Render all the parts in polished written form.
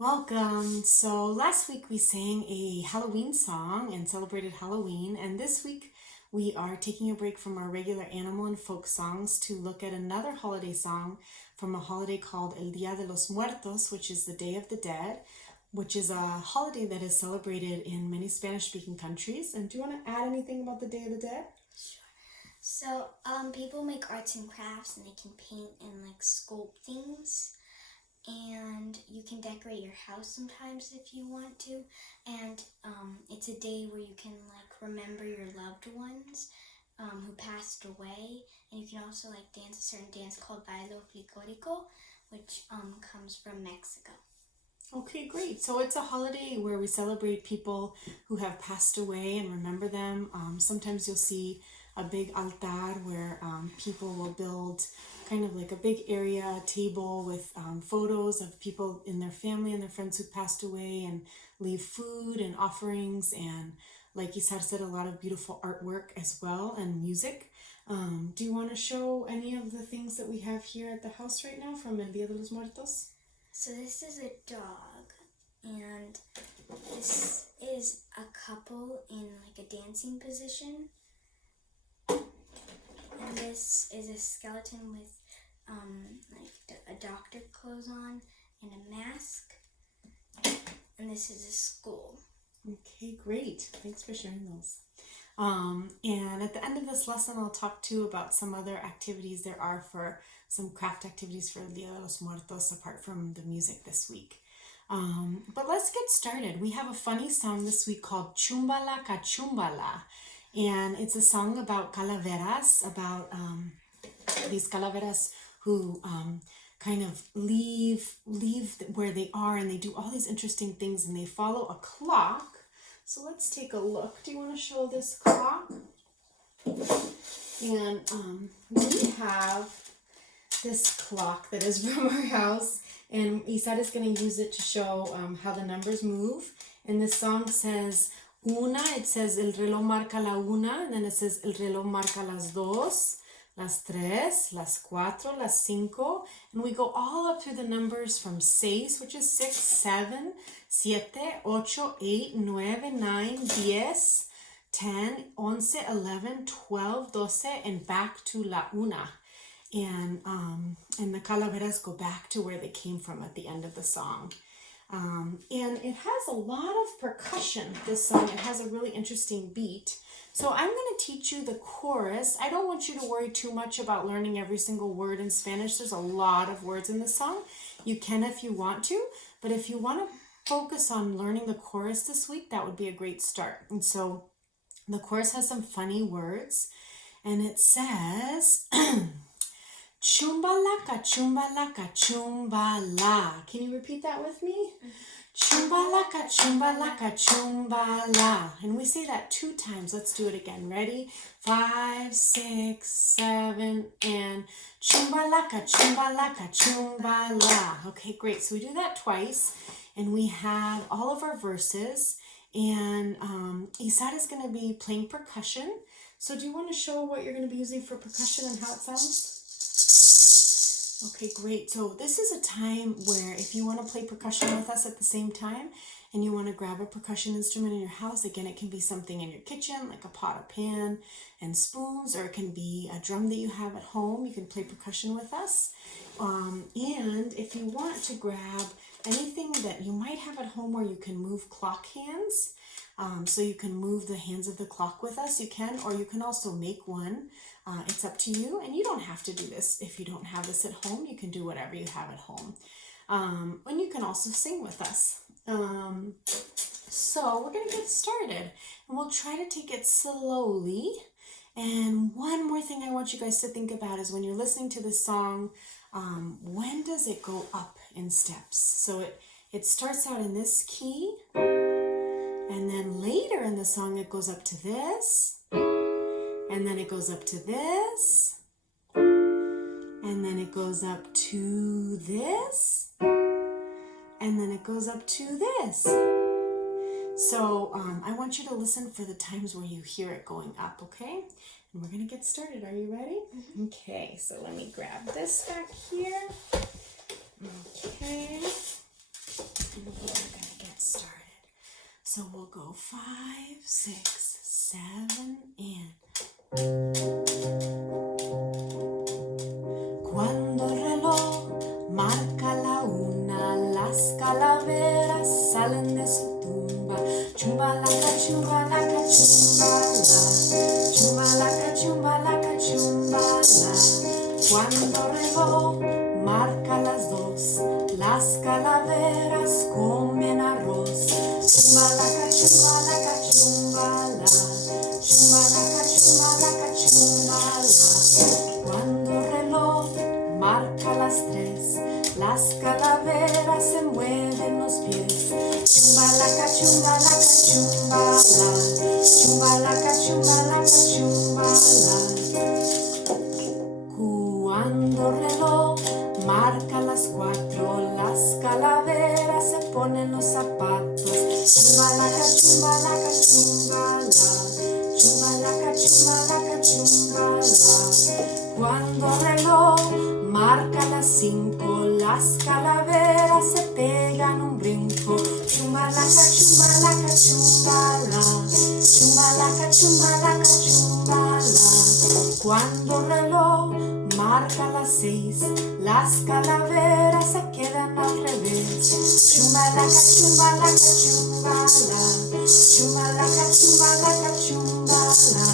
Welcome. So last week we sang a Halloween song and celebrated Halloween, and this week we are taking a break from our regular animal and folk songs to look at another holiday song from a holiday called El Día de los Muertos, which is the Day of the Dead, which is a holiday that is celebrated in many Spanish-speaking countries. And do you want to add anything about the Day of the Dead? So, people make arts and crafts, and they can paint and sculpt things, and you can decorate your house sometimes if you want to. And it's a day where you can remember your loved ones who passed away, and you can also dance a certain dance called bailo folclórico, which comes from Mexico. Okay, great. So it's a holiday where we celebrate people who have passed away and remember them. Sometimes you'll see a big altar where people will build kind of like a big area table with photos of people in their family and their friends who passed away, and leave food and offerings, and like Isar said, a lot of beautiful artwork as well, and music. Do you want to show any of the things that we have here at the house right now from El Día de los Muertos? So this is a dog, and this is a couple in a dancing position. And this is a skeleton with a doctor clothes on and a mask. And this is a school. Okay, great. Thanks for sharing those. And at the end of this lesson, I'll talk too about some other activities there are for some craft activities for El Día de los Muertos apart from the music this week. But let's get started. We have a funny song this week called Chumbala Cachumbala. And it's a song about calaveras, about these calaveras who kind of leave where they are, and they do all these interesting things, and they follow a clock. So let's take a look. Do you want to show this clock? And we have this clock that is from our house, and Isad is going to use it to show how the numbers move. And this song says una, it says el reloj marca la una, and then it says el reloj marca las dos, las tres, las cuatro, las cinco, and we go all up through the numbers from seis, which is 6, 7, siete, ocho, 8, nueve, 9, 10, 10, 11, 11, 12, 12, and back to la una. And the calaveras go back to where they came from at the end of the song. And it has a lot of percussion, this song. It has a really interesting beat. So I'm going to teach you the chorus. I don't want you to worry too much about learning every single word in Spanish. There's a lot of words in this song. You can if you want to, but if you want to focus on learning the chorus this week, that would be a great start. And so the chorus has some funny words, and it says Chumbala Cachumbala Cachumbala. Can you repeat that with me? Chumbala Cachumbala Cachumbala. And we say that 2 times. Let's do it again. Ready? 5, 6, 7, and Chumbala Cachumbala Cachumbala. Okay, great. So we do that twice, and we have all of our verses. And Isad is going to be playing percussion. So do you want to show what you're going to be using for percussion and how it sounds? Okay, great. So this is a time where if you want to play percussion with us at the same time, and you want to grab a percussion instrument in your house, again, it can be something in your kitchen, like a pot, a pan, and spoons, or it can be a drum that you have at home. You can play percussion with us. And if you want to grab anything that you might have at home where you can move clock hands, so you can move the hands of the clock with us, you can, or you can also make one. It's up to you, and you don't have to do this if you don't have this at home. You can do whatever you have at home. And you can also sing with us. So we're going to get started, and we'll try to take it slowly. And one more thing I want you guys to think about is when you're listening to this song, when does it go up in steps? So it starts out in this key, and then later in the song it goes up to this, and then it goes up to this, and then it goes up to this, and then it goes up to this. So I want you to listen for the times where you hear it going up, okay? And we're going to get started. Are you ready? Mm-hmm. Okay, so let me grab this back here. Okay. and we are going to get started. So we'll go 5, 6, 7, and... Cuando el reloj marca la 1, las calaveras salen de su tumba. Chumbala, cachumbala, cachumbala. Chumbala, cachumbala, cachumbala. Cuando el reloj marca las 2, las calaveras comen arroz. Chumbala, cachumbala, cachumbala. Chumbala, cachumbala, cachumbala. Cuando el reloj marca las 3, las calaveras se mueven los pies. Chumbala, cachumbala, cachumbala. Chumbala, cachumbala, cachumbala. Cuando el reloj marca las 4, las calaveras se ponen los zapatos. Chumbala, cachumbala, cachumbala. Chumbala, cachumbala, cachumbala. Cuando el reloj marca las 5, las calaveras se pegan un brinco. Chumbala, cachumbala, cachumbala. Chumbala, cachumbala, cachumbala. Cuando el reloj marca las 6, las calaveras se quedan al revés. Chumbala, cachumbala, cachumbala. Chumbala, cachumbala, cachumbala.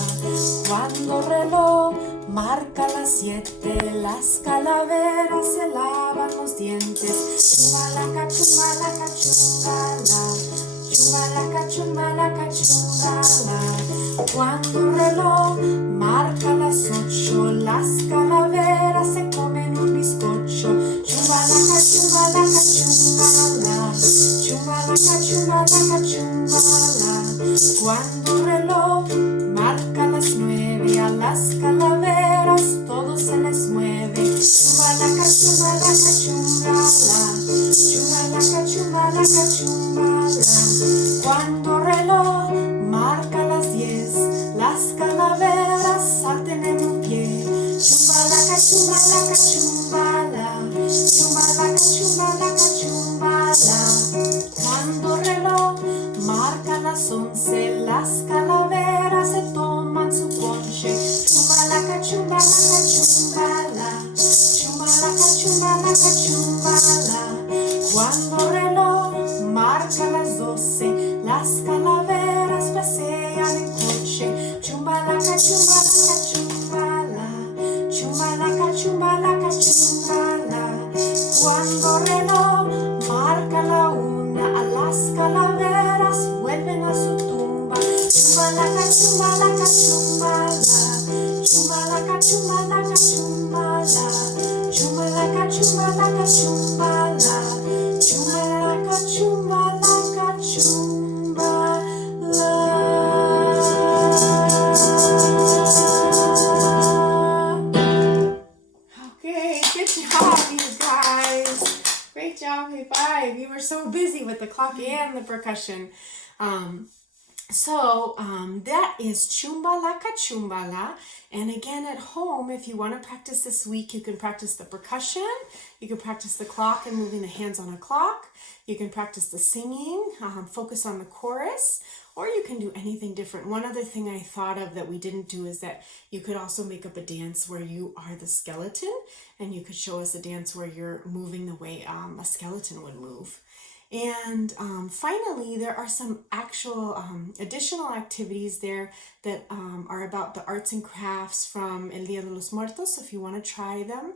Cuando el reloj marca las 7, las calaveras se lavan los dientes. Chumbala, cachumbala, cachumbala. Chumbala, cachumbala, cachumbala. Cuando el reloj marca las 8, las calaveras se comen un bizcocho. Chumbala, cachumbala, cachumbala. Chumbala, cachumbala, cachumbala. Cuando el reloj marca las 9, a las calaveras todo se les mueve. Chumbala, cachumbala, cachumbala. Chumbala, cachumbala, cachumbala. Cuando el reloj marca las 10, las calaveras salten en un pie. Chumbala, cachumbala, cachumbala. Chumbala, cachumbala, cachumbala. Cuando el reloj marca las 11, las calaveras se toman su ponche. Chumbala, cachumbala, cachumbala. Chumbala, cachumbala, cachumbala. Cuando el reloj marca las 12, las calaveras pasean en coche. Chumbala, cachumbala, cachumbala. Chumbala, cachumbala, cachumbala. Cuando el reloj marca la 1, a las calaveras vuelven a su tumba. Chumbala, cachumbala, cachumbala. Chumbala, cachumbala, cachumbala. Chumbala, cachumbala, cachumbala. Chumbala, cachumbala, cachumbala. Okay, good job, you guys. Great job, high five. You were so busy with the clock and the percussion. That is Chumbala Cachumbala. And again, at home, if you want to practice this week, you can practice the percussion. You can practice the clock and moving the hands on a clock. You can practice the singing, focus on the chorus, or you can do anything different. One other thing I thought of that we didn't do is that you could also make up a dance where you are the skeleton, and you could show us a dance where you're moving the way a skeleton would move. And finally, there are some actual additional activities there that are about the arts and crafts from El Dia de los Muertos. So if you want to try them,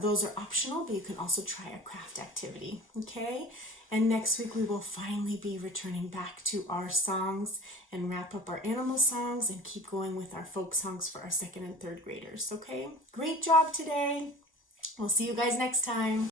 those are optional, but you can also try a craft activity, okay? And next week, we will finally be returning back to our songs and wrap up our animal songs and keep going with our folk songs for our 2nd and 3rd graders, okay? Great job today. We'll see you guys next time.